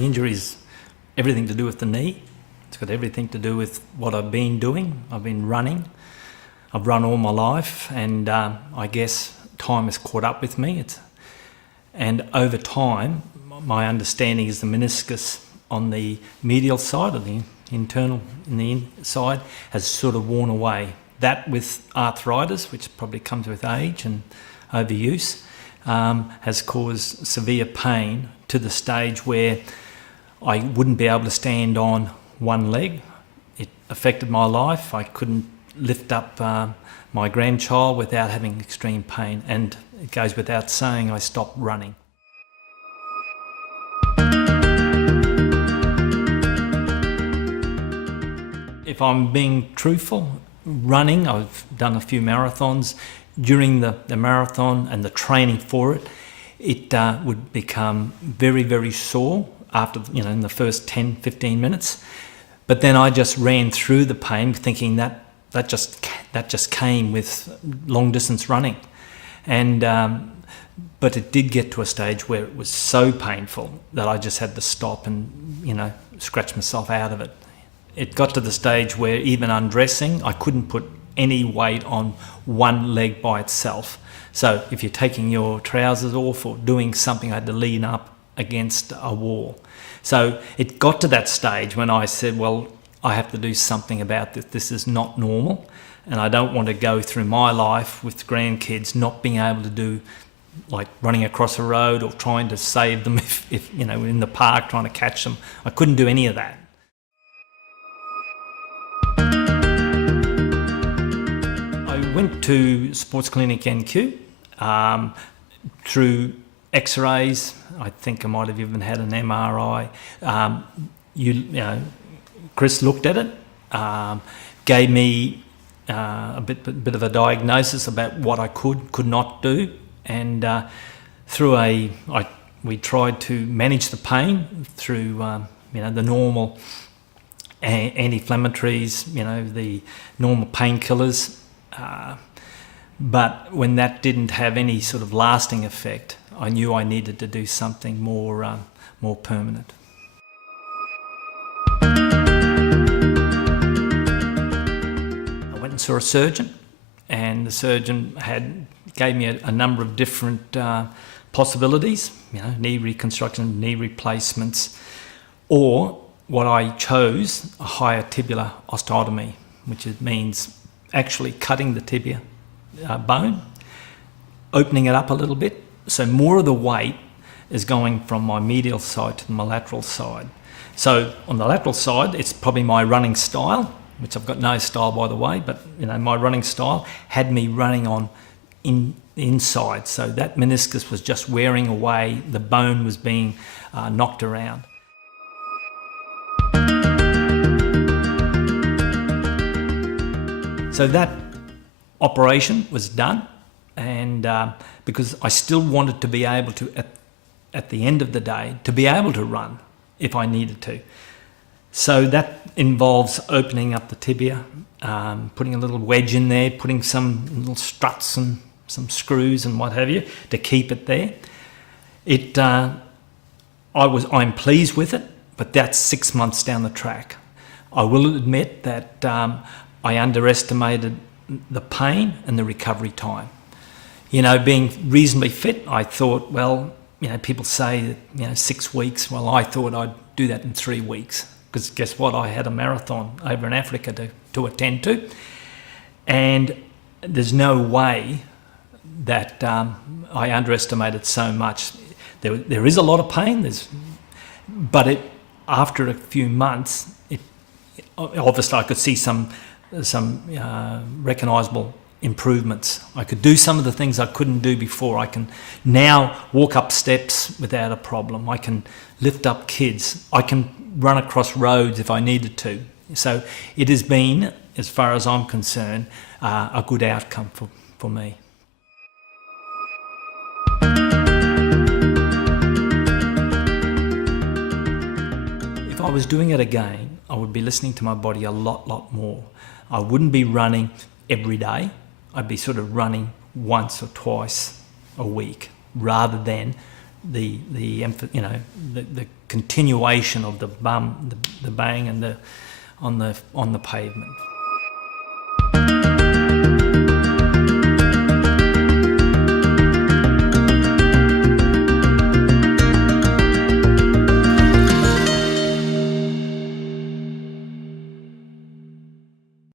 The injury is everything to do with the knee. It's got everything to do with what I've been doing. I've been running. I've run all my life, and I guess time has caught up with me. And over time, my understanding is the meniscus on the medial side, or the internal, in the inside, has sort of worn away. That with arthritis, which probably comes with age and overuse, has caused severe pain to the stage where I wouldn't be able to stand on one leg. It affected my life. I couldn't lift up my grandchild without having extreme pain, and it goes without saying I stopped running. If I'm being truthful, running, I've done a few marathons. During the marathon and the training for it, it would become very, very sore after, in the first 10, 15 minutes. But then I just ran through the pain thinking that just came with long distance running. And but it did get to a stage where it was so painful that I just had to stop and, scratch myself out of it. It got to the stage where even undressing, I couldn't put any weight on one leg by itself. So if you're taking your trousers off or doing something, I had to lean up against a wall. So it got to that stage when I said, well, I have to do something about this. This is not normal, and I don't want to go through my life with grandkids not being able to do, like running across a road or trying to save them if in the park trying to catch them. I couldn't do any of that. I went to Sports Clinic NQ through X-rays. I think I might have even had an MRI. Chris looked at it, gave me a bit of a diagnosis about what I could not do, and we tried to manage the pain through the normal anti-inflammatories, the normal painkillers. But when that didn't have any sort of lasting effect, I knew I needed to do something more permanent. I went and saw a surgeon, and the surgeon gave me a number of different possibilities, knee reconstruction, knee replacements, or what I chose, a higher tibial osteotomy, which means actually cutting the tibia bone, opening it up a little bit, so more of the weight is going from my medial side to my lateral side. So on the lateral side, it's probably my running style, which I've got no style by the way, but my running style had me running on inside, so that meniscus was just wearing away, the bone was being knocked around. So that operation was done, and because I still wanted to be able to, at the end of the day, to be able to run if I needed to. So that involves opening up the tibia, putting a little wedge in there, putting some little struts and some screws and what have you to keep it there. I'm pleased with it, but that's 6 months down the track. I will admit that I underestimated the pain and the recovery time. Being reasonably fit, I thought, well, people say that, 6 weeks. Well, I thought I'd do that in 3 weeks, because guess what? I had a marathon over in Africa to attend to, and there's no way that I underestimated so much. There is a lot of pain, but after a few months, obviously I could see some recognisable improvements. I could do some of the things I couldn't do before. I can now walk up steps without a problem. I can lift up kids. I can run across roads if I needed to. So it has been, as far as I'm concerned, a good outcome for me. If I was doing it again, I would be listening to my body a lot more. I wouldn't be running every day. I'd be sort of running once or twice a week, rather than the continuation of the bum, the bang, and on the pavement.